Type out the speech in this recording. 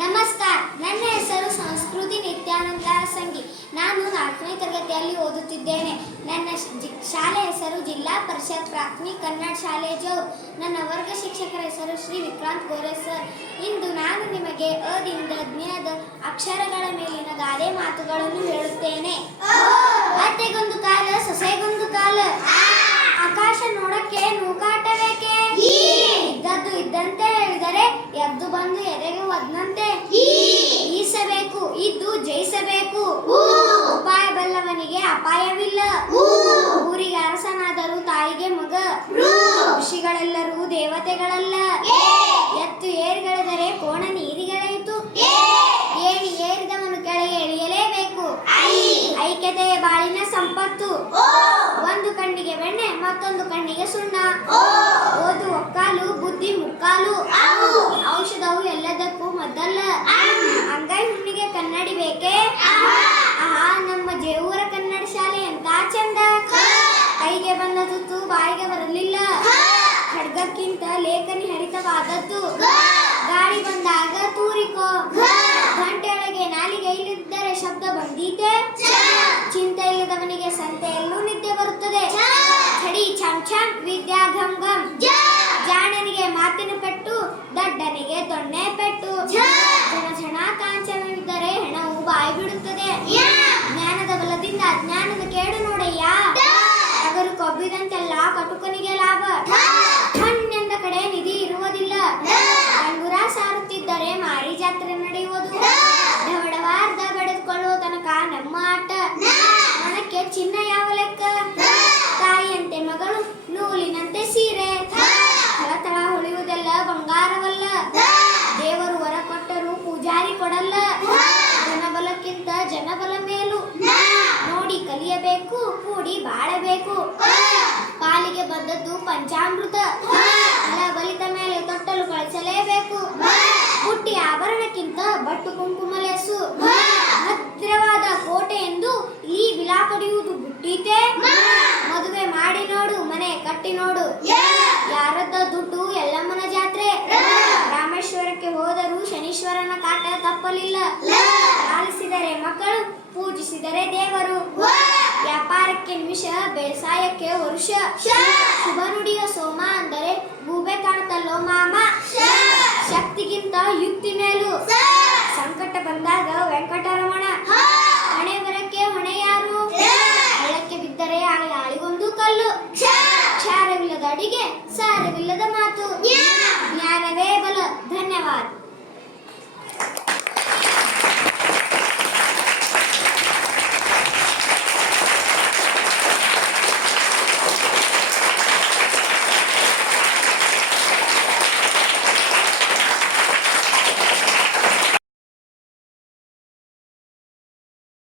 ನಮಸ್ಕಾರ. ನನ್ನ ಹೆಸರು ಸಂಸ್ಕೃತಿ ನಿತ್ಯಾನಂದ ಸಂಗಿ. ನಾನು 4ನೇ ತರಗತಿಯಲ್ಲಿ ಓದುತ್ತಿದ್ದೇನೆ. ನನ್ನ ಶಾಲೆ ಹೆಸರು ಜಿಲ್ಲಾ ಪರಿಷತ್ ಪ್ರಾಥಮಿಕ ಕನ್ನಡ ಶಾಲೆ ಜೋರು. ನನ್ನ ವರ್ಗ ಶಿಕ್ಷಕರ ಹೆಸರು ಶ್ರೀ ವಿಕ್ರಾಂತ್ ಗೋರೆ ಸರ್. ಇಂದು ನಾನು ನಿಮಗೆ ಅದಿಂದ ಜ್ಞದ ಅಕ್ಷರಗಳ ಮೇಲಿನ ಗಾದೆ ಮಾತುಗಳನ್ನು ಹೇಳುತ್ತೇನೆ. ಅತ್ತೆಗೊಂದು ಕಾಲ, ಸೊಸೆಗೊಂದು ಕಾಲ, ಆಕಾಶ ನೋಡಕ್ಕೆ ನೂಕಾಟಬೇಕೆ, ಇದ್ದದ್ದು ಇದ್ದಂತೆ ಹೇಳಿದರೆ ಎದ್ದು ಬಂದು ಎದೆಗೆ ಒದ್ನಂತೆ, ಈಸಬೇಕು ಇದ್ದು ಜಯಿಸಬೇಕು, ಉಪಾಯ ಬಲ್ಲವನಿಗೆ ಅಪಾಯವಿಲ್ಲ, ಊರಿಗೆ ಅರಸನಾದರೂ ತಾಯಿಗೆ ಮಗ, ಋಷಿಗಳೆಲ್ಲರೂ ದೇವತೆಗಳಲ್ಲ, ಎತ್ತು ಏರಿಗಳೆದರೆ ಕೋಣ ನೀರಿಗೆಳೆಯಿತು, ಏಣಿ ಏರಿದವನು ಕೆಳಗೆ ಇಳಿಯಲೇಬೇಕು, ಐಕ್ಯತೆಯ ಬಾಳಿನ ಸಂಪತ್ತು, ಒಂದು ಕಣ್ಣಿಗೆ ಬೆಣ್ಣೆ ಮತ್ತೊಂದು ಕಣ್ಣಿಗೆ ಸುಣ್ಣ, ಓದು ಒಕ್ಕಾಲು ಬುದ್ಧಿ ಮುಕ್ಕಾಲು, ಔಷಧವು ಎಲ್ಲದಕ್ಕೂ ಮದ್ದಲ್ಲ, ಅಂಗೈ ಹುಣ್ಣಿಗೆ ಕನ್ನಡಿ ಬೇಕೆ, ಆಹಾ ನಮ್ಮ ಜೇವೂರ ಕನ್ನಡ ಶಾಲೆ ಎಂತ ಚಂದ, ಕೈಗೆ ಬಂದ ತುತ್ತು ಬಾಯಿಗೆ ಬರಲಿಲ್ಲ, ಖಡ್ಗಕ್ಕಿಂತ ಲೇಖನಿ ಹರಿತವಾದದ್ದು, ಗಾಳಿ ಬಂದಾಗ ತೂರಿಕೋ, ಗಂಟೆಯೊಳಗೆ ನಾಲಿಗೆ ಇಲ್ಲದಿದ್ದರೆ ಶಬ್ದ ಬಂದೀತೆ, ಚಿಂತೆ ಇಲ್ಲದವನಿಗೆ ಸಂತೆಯಲ್ಲೂ ನಿದ್ದೆ ಬರುತ್ತದೆ, ಛಡಿ ಛಂ ಛಂ ವಿದ್ಯಾ ಘಮ್ ಘಮ್, ಜಾಣನಿಗೆ ಮಾತಿನ ಪೆಟ್ಟು ದಡ್ಡನಿಗೆ ದೊಣ್ಣೆ ಪೆಟ್ಟು, ಜನ ಜನ ಕಾಂಚನವಿದ್ದರೆ ಹೆಣವು ಬಾಯಿ ಬಿಡುತ್ತದೆ, ಜ್ಞಾನದ ಬಲದಿಂದ ಅಜ್ಞಾನದ ಕೇಡು ನೋಡಯ್ಯ, ಅವರು ಕೊಬ್ಬಿದಂತೆಲ್ಲ ಕಟುಕನಿಗೆ ಲಾಭ, ಠಣ್ಣೆಂದ ಕಡೆ ನಿಧಿ ಇರುವುದಿಲ್ಲ, ಡಂಗುರ ಸಾರುತ್ತಿದ್ದರೆ ಮಾರಿ ಜಾತ್ರೆ ನಡೆಯುವುದು, ಢವಡವಾರ್ಧ ಬಡಿದುಕೊಳ್ಳುವ ತನಕ ನಮ್ಮ ಆಟ, ಮನಕ್ಕೆ ಚಿನ್ನ ಯಾವ ಲೆಕ್ಕ, ತಾಯಿಯಂತೆ ಮಗಳು ನೂಲಿನಂತೆ ಸೀರೆ, ಥಳಥಳ ಹೊಳೆಯುವುದೆಲ್ಲ ಬಂಗಾರವಲ್ಲ, ದೇವರು ವರ ಕೊಟ್ಟರು ಪೂಜಾರಿ ಕೊಡಲ್ಲ, ಜನಬಲಕ್ಕಿಂತ ಜನಬಲ ಮೇಲು, ನೋಡಿ ಕಲಿಯಬೇಕು ಕೂಡಿ ಬಾಳಬೇಕು, ಪಾಲಿಗೆ ಬಂದದ್ದು ಪಂಚಾಮೃತ, ಫಲ ಬಲಿತ ಮೇಲೆ ತೊಟ್ಟಲು ಕಳಿಸಲೇಬೇಕು, ಹುಟ್ಟಿ ಆಭರಣಕ್ಕಿಂತ ಬಟ್ಟು ಕುಂಕುಮ ಲೆಸ್ಸು, ಭದ್ರವಾದ ಕೋಟೆ ಎಂದು ಈ ವಿಲಾ ಪಡೆಯುವುದು ಬಿಟ್ಟೀತೆ, ಮದುವೆ ಮಾಡಿ ನೋಡು ಮನೆ ಕಟ್ಟಿ ನೋಡು, ಯಾರದ್ದ ದುಡ್ಡು ಎಲ್ಲಮ್ಮನ ಜಾತ್ರೆ, ರಾಮೇಶ್ವರಕ್ಕೆ ಹೋದರೂ ಶನೀಶ್ವರನ ಕಾಟ ತಪ್ಪಲಿಲ್ಲ, ಲಾಲಿಸಿದರೆ ಮಕ್ಕಳು ಪೂಜಿಸಿದರೆ ದೇವರು, ವ್ಯಾಪಾರಕ್ಕೆ ನಿಮಿಷ ಬೇಸಾಯಕ್ಕೆ ವರುಷ, ಶುಭ ನುಡಿಯ ಸೋಮ ಅಂದರೆ ಗೂಬೆ ಕಾಣುತ್ತಲ್ಲೋ ಮಾಮ, ಶಕ್ತಿಗಿಂತ ಯುಕ್ತಿ ಮೇಲು, ಸಂಕಟ ಬಂದಾಗ ವೆಂಕಟರಮಣ, ಹಣೆ ಬರಕ್ಕೆ ಹೊಣೆ ಯಾರು, ಹಳ್ಳಕ್ಕೆ ಬಿದ್ದರೆ ಆಳಿಗೊಂದು ಕಲ್ಲು, ಕ್ಷಾರವಿಲ್ಲದ ಅಡಿಗೆ ಸಾರವಿಲ್ಲದ ಮಾತು, ಜ್ಞಾನವೇ ಬಲ. ಧನ್ಯವಾದ.